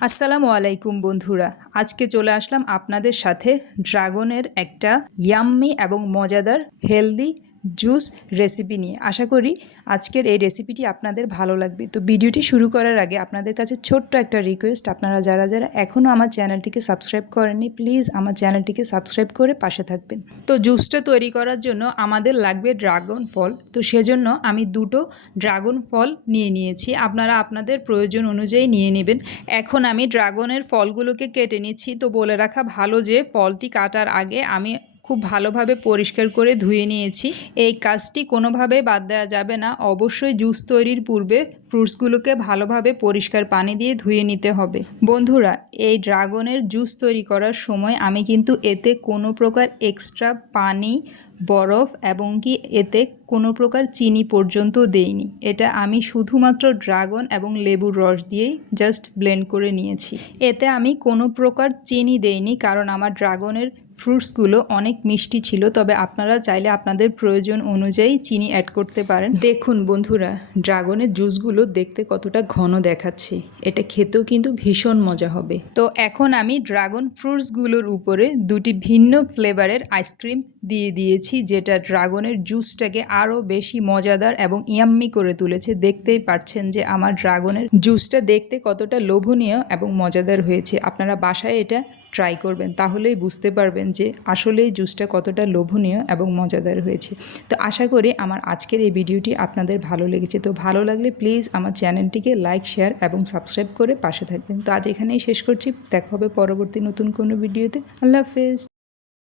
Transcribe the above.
আসসালামু আলাইকুম বন্ধুরা। আজকে চলে আসলাম আপনাদের সাথে ড্রাগনের একটা ইয়াম্মি এবং মজাদার হেলদি জুস রেসিপি নিয়ে। আশা করি আজকের এই রেসিপিটি আপনাদের ভালো লাগবে। তো ভিডিওটি শুরু করার আগে আপনাদের কাছে ছোট্ট একটা রিকোয়েস্ট আপনারা যারা যারা এখনও আমার চ্যানেলটিকে সাবস্ক্রাইব করেননি প্লিজ আমার চ্যানেলটিকে সাবস্ক্রাইব করে পাশে থাকবেন। তো জুসটা তৈরি করার জন্য আমাদের লাগবে ড্রাগন ফল তো সেজন্য আমি দুটো ড্রাগন ফল নিয়ে নিয়েছি। আপনারা আপনাদের প্রয়োজন অনুযায়ী নিয়ে নেবেন। এখন আমি ড্রাগনের ফলগুলোকে কেটে নিচ্ছি। তো বলে রাখা ভালো যে ফলটি কাটার আগে আমি খুব ভালোভাবে পরিষ্কার করে ধুয়ে নিয়েছি। এই কাজটি কোনোভাবে বাদ দেওয়া যাবে না। অবশ্যই জুস তৈরির পূর্বে ফ্রুটসগুলোকে ভালোভাবে পরিষ্কার পানি দিয়ে ধুয়ে নিতে হবে। বন্ধুরা, এই ড্রাগনের জুস তৈরি করার সময় আমি কিন্তু এতে কোনো প্রকার এক্সট্রা পানি বরফ এবং কি এতে কোনো প্রকার চিনি পর্যন্ত দেইনি। এটা আমি শুধুমাত্র ড্রাগন এবং লেবুর রস দিয়েই জাস্ট ব্লেন্ড করে নিয়েছি। এতে আমি কোনো প্রকার চিনি দেইনি কারণ আমার ড্রাগনের ফ্রুটসগুলো অনেক মিষ্টি ছিল, তবে আপনারা চাইলে আপনাদের প্রয়োজন অনুযায়ী চিনি অ্যাড করতে পারেন। দেখুন বন্ধুরা, ড্রাগনের জুসগুলো দেখতে কতটা ঘন দেখাচ্ছে। এটা খেতেও কিন্তু ভীষণ মজা হবে। তো এখন আমি ড্রাগন ফ্রুটসগুলোর উপরে দুটি ভিন্ন ফ্লেভারের আইসক্রিম দিয়ে দিয়েছি, যেটা ড্রাগনের জুসটাকে আরও বেশি মজাদার এবং ইয়াম্মি করে তুলেছে। দেখতেই পাচ্ছেন যে আমার ড্রাগনের জুসটা দেখতে কতটা লোভনীয় এবং মজাদার হয়েছে। আপনারা বাসায় এটা ট্রাই করবেন, তাহলেই বুঝতে পারবেন যে আসলেই জুসটা কতটা লোভনীয় এবং মজাদার হয়েছে। তো আশা করি আমার আজকের এই ভিডিওটি আপনাদের ভালো লেগেছে। তো ভালো লাগলে প্লিজ আমার চ্যানেলটিকে লাইক, শেয়ার এবং সাবস্ক্রাইব করে পাশে থাকবেন। তো আজ এখানেই শেষ করছি। দেখা হবে পরবর্তী নতুন কোনো ভিডিওতে। আল্লাহ হাফেজ।